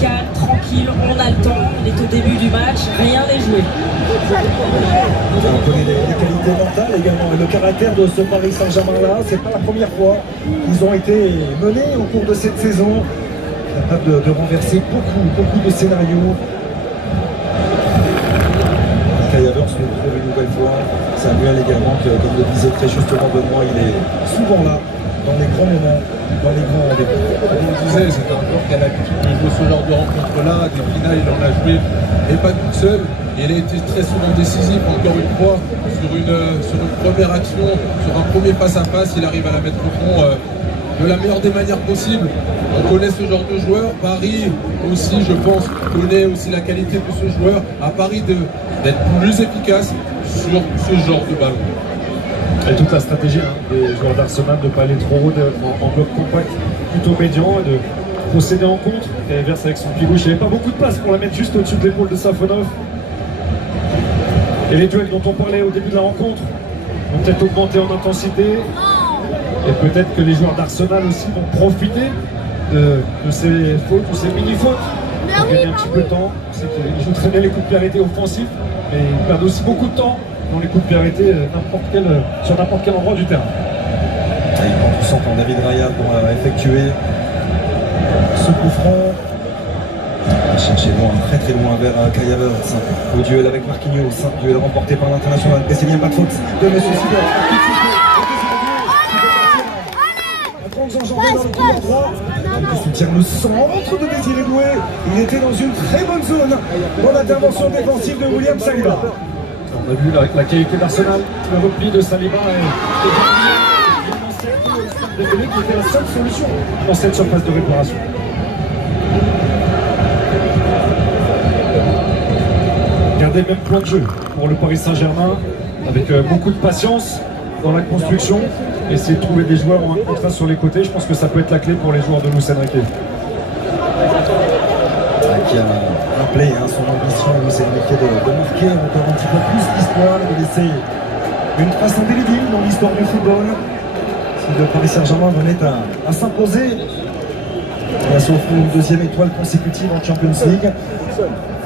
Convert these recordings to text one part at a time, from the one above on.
calme, tranquille, on a le temps, on est au début du match, rien n'est joué. On connaît les qualités mentales également et le caractère de ce Paris Saint-Germain-là. C'est pas la première fois qu'ils ont été menés au cours de cette saison, capables de renverser beaucoup de scénarios. Kai Havertz nous retrouve une nouvelle fois. Samuel également, comme le disait très justement Benoît, il est souvent là, dans les grands moments, dans les grands rendez-vous. Comme on disait, c'est un joueur qui a l'habitude de jouer ce genre de rencontre-là. Des finales, il en a joué, et pas toute seule. Il a été très souvent décisif, encore une fois, sur une première action, sur un premier face-à-face. Il arrive à la mettre au fond de la meilleure des manières possibles. On connaît ce genre de joueur. Paris aussi, je pense, connaît aussi la qualité de ce joueur. À Paris d'être plus efficace sur ce genre de ballon. Et toute la stratégie des joueurs d'Arsenal de ne pas aller trop haut en bloc compact, plutôt médian, et de procéder en contre. Et verse avec son pied gauche. Il n'y avait pas beaucoup de place pour la mettre juste au-dessus de l'épaule de Safonov. Et les duels dont on parlait au début de la rencontre vont peut-être augmenter en intensité. Et peut-être que les joueurs d'Arsenal aussi vont profiter de ces fautes ou ces mini-fautes pour gagner un petit peu de temps. Ils jouent très bien les coups de pied arrêtés offensifs, mais ils perdent aussi beaucoup de temps dans les coups de pied arrêtés sur n'importe quel endroit du terrain. Il prend tout son temps, David Raya, pour effectuer ce coup franc. Il va chercher loin, très loin vers Kai Havertz. Au duel avec Marquinhos, duel remporté par l'international brésilien, pas de faute de M. Sidor. Un grand enjambé dans le couloir droit. Il soutient le centre de Désiré Doué. Il était dans une très bonne zone dans l'intervention défensive de William Saliba. On a vu la qualité d'Arsenal, le repli de Saliba qui était la seule solution dans cette surface de réparation. Gardez le même plan de jeu pour le Paris Saint-Germain, avec beaucoup de patience dans la construction, essayer de trouver des joueurs en un contrat sur les côtés. Je pense que ça peut être la clé pour les joueurs de Luis Enrique. Qui a rappelé son ambition, Luis Enrique, de marquer encore un petit peu plus l'histoire et de laisser une trace indélébile dans l'histoire du football. Si le Paris Saint-Germain venait à s'imposer et à s'offrir une deuxième étoile consécutive en Champions League,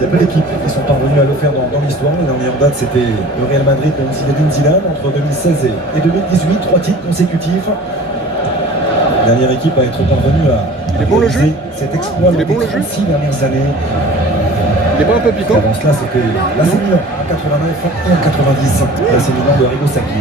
il y a peu d'équipes qui sont parvenues à le faire dans l'histoire. Le dernier en date, c'était le Real Madrid de Zinedine Zidane entre 2016 et 2018, 3 titres consécutifs. La dernière équipe à être parvenue à réaliser cet exploit des 36 dernières années. Il est pas un peu piquant. Avant cela, c'était l'AC Milan en 89 et en 90. L'AC Milan de Arrigo Sacchi.